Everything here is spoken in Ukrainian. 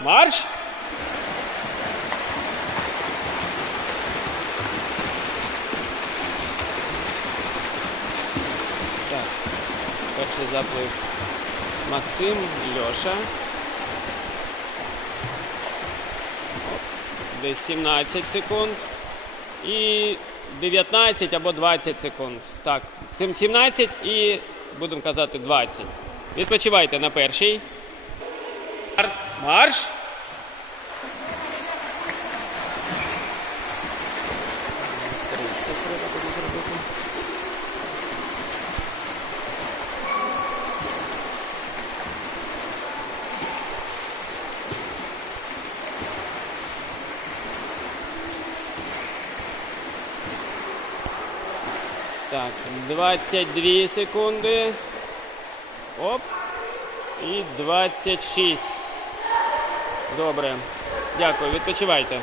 Марш! Так. Перший заплив Максим, Льоша. Десь 17 секунд. І 19 або 20 секунд. Так, сім- 17 і будемо казати 20. Відпочивайте на першій. Старт. Марш! Так, 22 секунди. Оп. І 26. Добре. Дякую, відпочивайте.